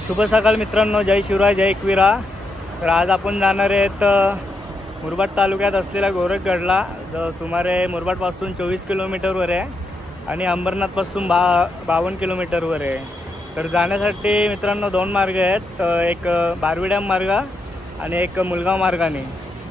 शुभ सकाळ मित्रांनो, जय शिवराय, जय एकविरा. तर आज आपण जाणार आहेत मुरबाड तालुक्यात असलेल्या गोरखगडला, जो सुमारे मुरबाडपासून 24 किलोमीटरवर आहे आणि अंबरनाथपासून 52 किलोमीटरवर आहे. तर जाण्यासाठी मित्रांनो 2 मार्ग आहेत, एक बारवी डॅम मार्ग आणि एक मुलगाव मार्गाने.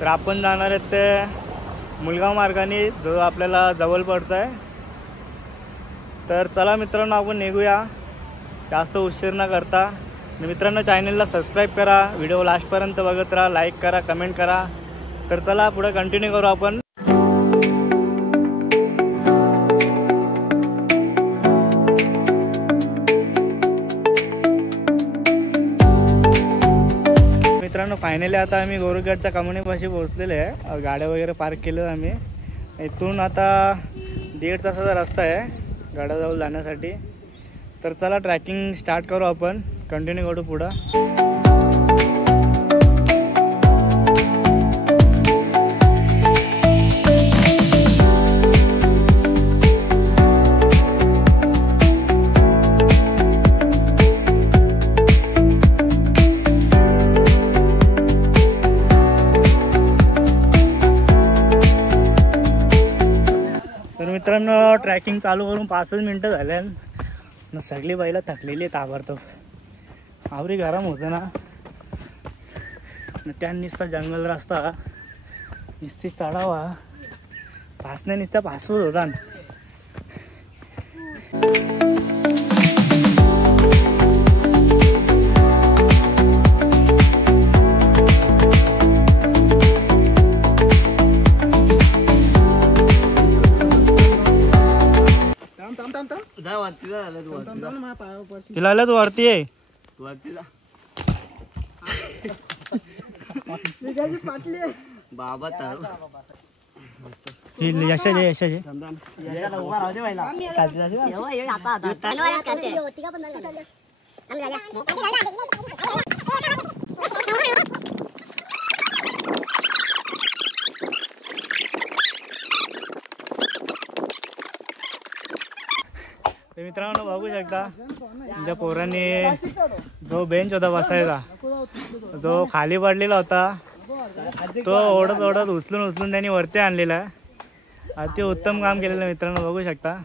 तर आपण जाणार आहेत ते मुलगाव मार्गाने, जो आपल्याला जवळ पडतो आहे. तर चला मित्रांनो, आपण निघूया, जास्त उशीर न करता. मित्रांनो, चॅनलला सबस्क्राईब करा, व्हिडिओ लास्टपर्यंत बघत राहा, लाईक करा, कमेंट करा. तर चला पुढे कंटिन्यू करू आपण. मित्रांनो, फायनली आता आम्ही गोरखगडच्या कमानीपाशी पोहोचलेले आहे. गाड्या वगैरे पार्क केलं आम्ही. इथून आता 1.5 तासाचा रस्ता आहे गडाजवळ जाण्यासाठी. तर चला ट्रॅकिंग स्टार्ट करू आपण, कंटिन्यू करू पुढं. तर मित्रांनो, ट्रॅकिंग चालू करून 5 मिनिटं झाल्या. सगळी बैला थकलेली आहेत ताबडतोब. आवरी गरम होतं ना, त्या नुसता जंगल रस्ता, नुसती चढावा, पासण्या नुसत्या पासवत होता. तिला आलं तू वरती आहे. यशाचे यशाचे मित्रांनो, बघू शकता त्या पोरांनी जो बेंच होता बसायचा, जो खाली पडलेला होता, तो ओढत ओढत उचलून त्यांनी वरती आणलेला आहे. अति उत्तम काम केलेलं मित्रांनो, बघू शकता.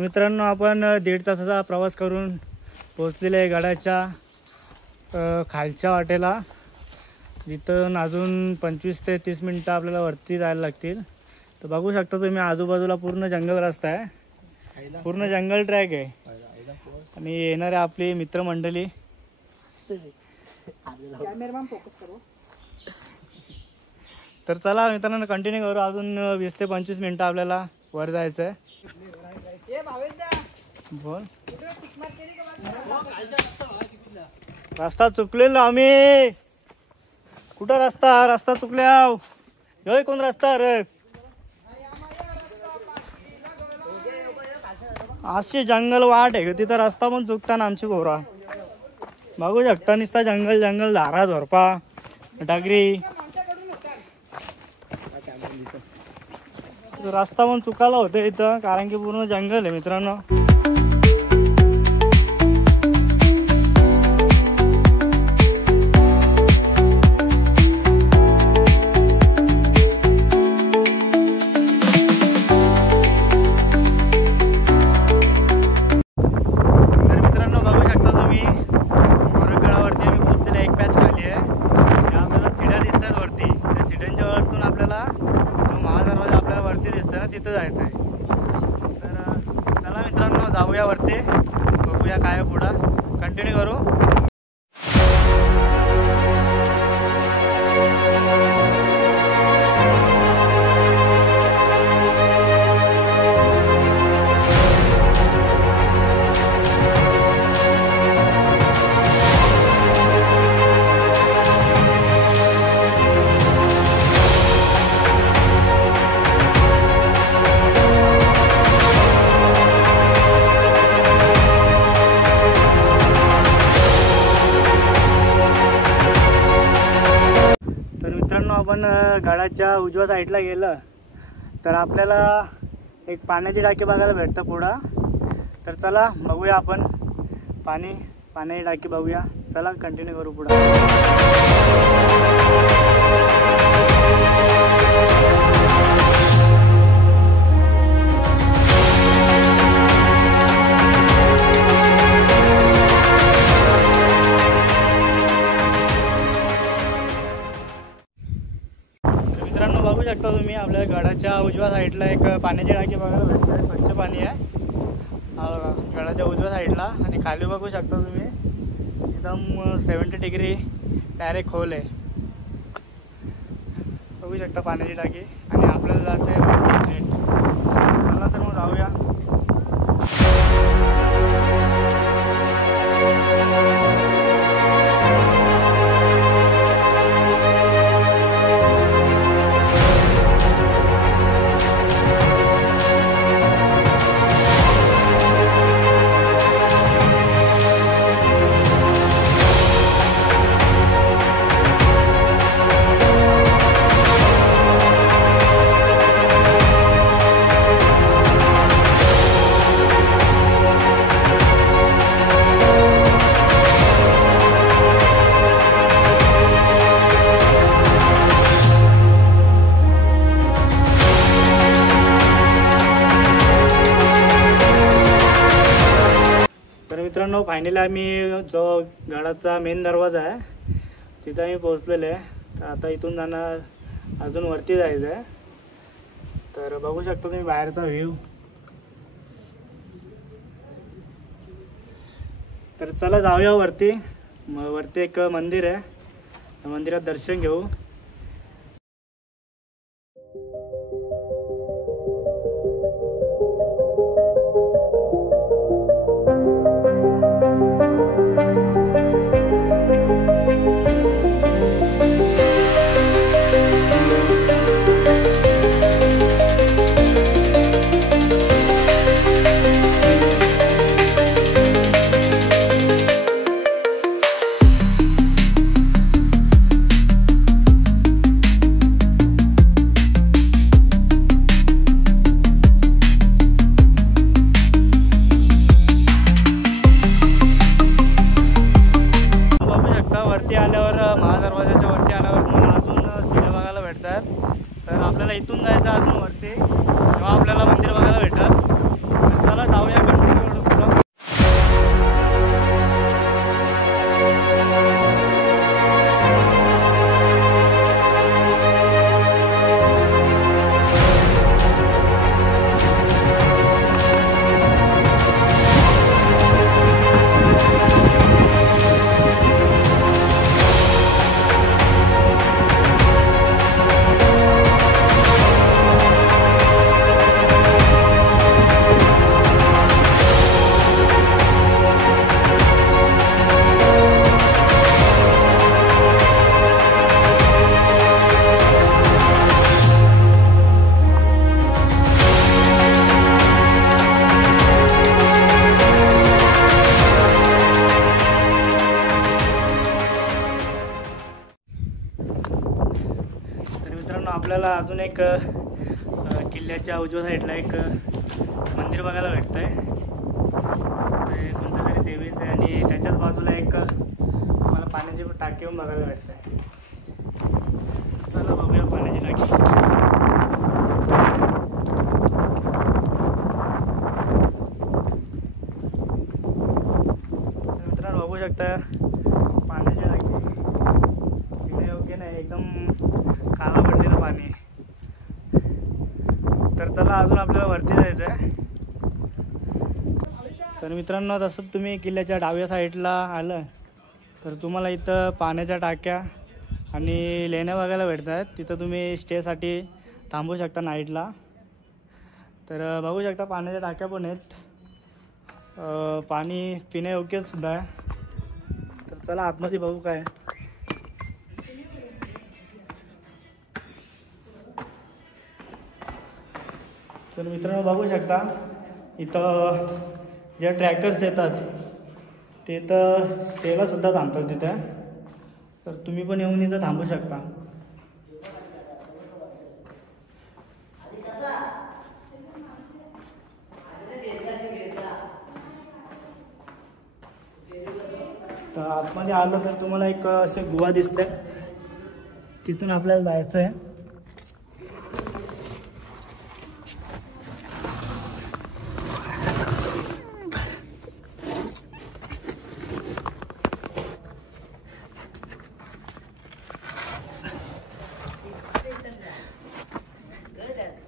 मित्रांनो, आपण 1.5 तासाचा प्रवास करून पोहोचलेले आहे गडाच्या खालच्या वाटेला, जिथून अजून 25 ते 30 मिनटं आपल्याला वरती जायला लागतील. तर बघू शकता तुम्ही, आजूबाजूला पूर्ण जंगल रस्ता आहे, पूर्ण जंगल ट्रॅक आहे. आणि येणारे आपली मित्रमंडळी. तर चला मित्रांनो, कंटिन्यू करू. अजून 20 ते 25 मिनटं आपल्याला वर जायचं आहे. बोल. रस्ता चुकलेलो आम्ही. कुठं रस्ता चुकल्या. होय, कोण रस्ता रे. अशी जंगल वाट आहे, तिथं रस्ता पण चुकताना आमची पोरा. बघू शकता, नुसता जंगल धारा झोरपा डागरी. रस्ता पण चुकायला होतं इथं, कारण की पूर्ण जंगल आहे मित्रांनो. तिथं जायचं आहे. तर चला मित्रांनो, जाऊया वरती, बघूया काय पुढं, कंटिन्यू करू. आपण गडाच्या उजव्या साईडला गेलं तर आपल्याला एक पाण्याची टाकी बघायला भेटतं पुढं. तर चला बघूया आपण पाण्याची टाकी बघूया. चला कंटिन्यू करू पुढं. मित्रांनो बघू शकता तुम्ही आपल्या गडाच्या उजव्या साईडला एक पाण्याची टाकी बघायला भेटते. स्वच्छ पाणी आहे गडाच्या उजव्या साईडला. आणि खाली बघू शकता तुम्ही एकदम 70 डिग्री डायरेक्ट खोल आहे. बघू शकता पाण्याची टाकी. आणि आपल्याला जायचं आहे थेट. चला तर मग जाऊया. मित्रांनो फायनली आम्ही जो गडाचा मेन दरवाजा आहे तिथं आम्ही पोहोचलेलो आहे. तर आता इथून जाणार अजून वरती जायचं आहे. तर बघू शकता तुम्ही बाहेरचा व्ह्यू. तर चला जाऊया वरती. वरती एक मंदिर आहे, मंदिरात दर्शन घेऊ. महादरवाजाच्या वरती आल्यावर मला अजून सिंह बघायला भेटतात. तर आपल्याला इथून जायचं अजून वरती, तेव्हा आपल्याला मंदिर बघायला भेटतात. तर चला जाऊया कंटिन्यू पुढं. आपल्याला अजून एक किल्ल्याच्या उजव्या साईडला एक मंदिर बघायला भेटतंय. ते कोणत्या तरी देवीचं आहे. आणि त्याच्याच बाजूला एक मला पाण्याची टाकी पण बघायला भेटतंय. चला बघूया पाण्याची टाकी. मित्रांनो बघू शकता पाण्याची टाकी योग्य नाही, एकदम काळा पडलेलं पाणी. तर चला अजून आपल्याला वरती जायचं आहे. तर मित्रांनो तसं तुम्ही किल्ल्याच्या डाव्या साईडला आलं तर तुम्हाला इथं पाण्याच्या टाक्या आणि लेण्या बघायला भेटतात. तिथं तुम्ही स्टेसाठी थांबू शकता नाईटला. तर बघू शकता पाण्याच्या टाक्या पण आहेत. पाणी पिण्यायोग्य सुद्धा आहे. तर चला आतमध्ये बघू काय. तर मित्रांनो बघू शकता इथं जे ट्रॅक्टर्स येतात ते तर स्टेला सुद्धा थांबतात तिथे. तर तुम्ही पण येऊन इथं थांबू शकता. आतमध्ये आलो तर तुम्हाला एक असे गुहा दिसते, तिथून आपल्याला जायचं आहे.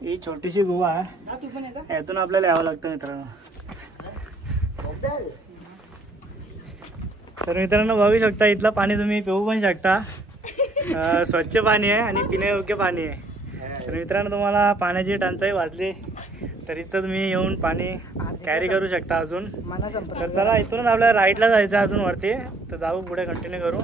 ही छोटीशी गुहा आहे, यातून आपल्याला यावं लागतं मित्रांनो. तर मित्रांनो बघू शकता, इथलं पाणी तुम्ही पिऊ पण शकता. स्वच्छ पाणी आहे आणि पिण्यायोग्य पाणी आहे. तर मित्रांनो तुम्हाला पाण्याची टंचाई वाचली तर इथं तुम्ही येऊन पाणी कॅरी करू शकता अजून. तर चला इथूनच आपल्याला राईटला जायचं अजून वरती, तर जाऊ पुढे कंटिन्यू करू.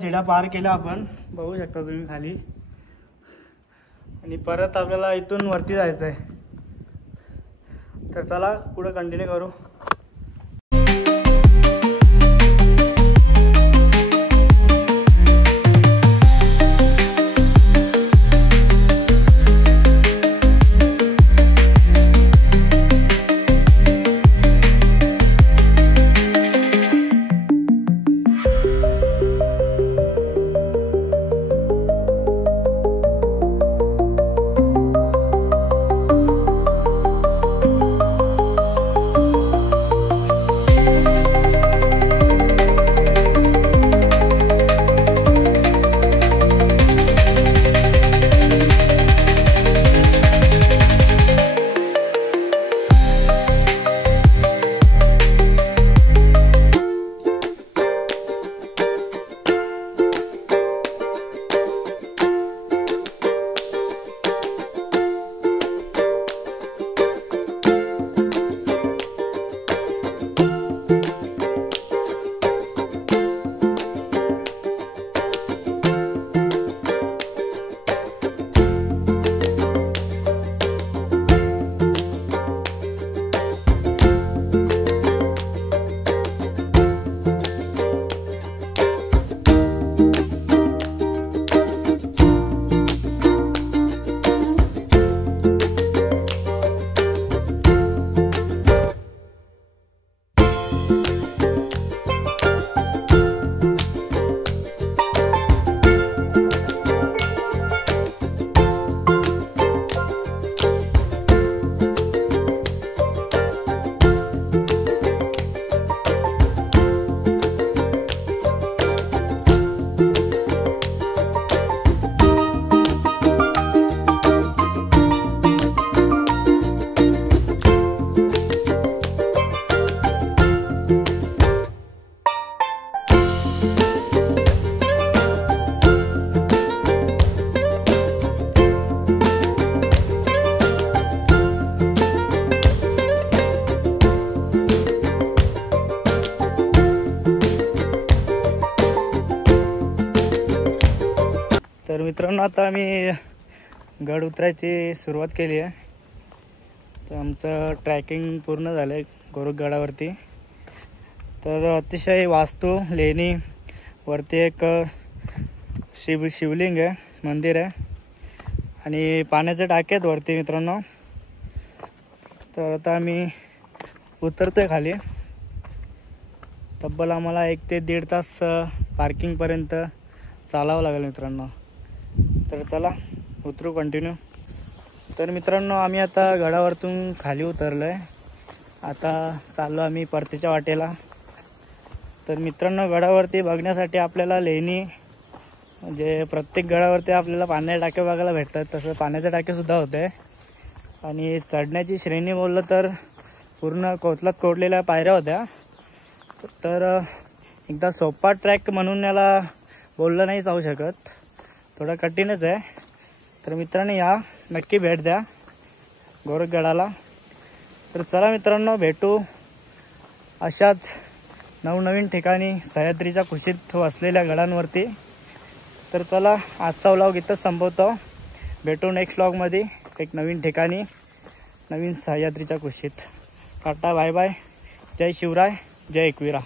शिडा पार केला आपण, बघू शकता तुम्ही खाली. आणि परत आपल्याला इथून वरती जायचं आहे. तर चला पुढे कंटिन्यू करू. मित्रांनो आता आम्ही गड उतरायची सुरुवात केली आहे. तर आमचं ट्रॅकिंग पूर्ण झालं आहे गोरखगडावरती. तर अतिशय वास्तू लेणी वरती एक शिवलिंग आहे, मंदिर आहे आणि पाण्याचे टाके आहेत वरती मित्रांनो. तर आता आम्ही उतरतोय खाली. तब्बल आम्हाला 1 ते 1.5 तास पार्किंगपर्यंत चालावं लागेल मित्रांनो. तर चला उतरू कंटिन्यू. तर मित्रांनो आम्ही आता गडावरतून खाली उतरलो आहे. आता चाललो आम्ही परतीच्या वाटेला. तर मित्रांनो गडावरती बघण्यासाठी आपल्याला लेणी म्हणजे प्रत्येक गडावरती आपल्याला पाण्याचे टाके बघायला भेटतात, तसं पाण्याचे टाकेसुद्धा होते. आणि चढण्याची श्रेणी बोललं तर पूर्ण कोतलात कोरलेल्या पायऱ्या होत्या. तर एकदा सोपा ट्रॅक म्हणून याला बोललं नाही जाऊ शकत, थोडं कठीणच आहे. तर मित्रांनो या नक्की भेट द्या गोरखगडाला. तर चला मित्रांनो भेटू अशाच नवनवीन ठिकाणी सह्याद्रीच्या कुशीत वसलेल्या गडांवरती. तर चला आजचा व्लॉग इथंच संपवतो. भेटू नेक्स्ट व्लॉगमध्ये एक नवीन ठिकाणी नवीन सह्याद्रीच्या कुशीत. Tata bye bye. जय शिवराय, जय एकविरा.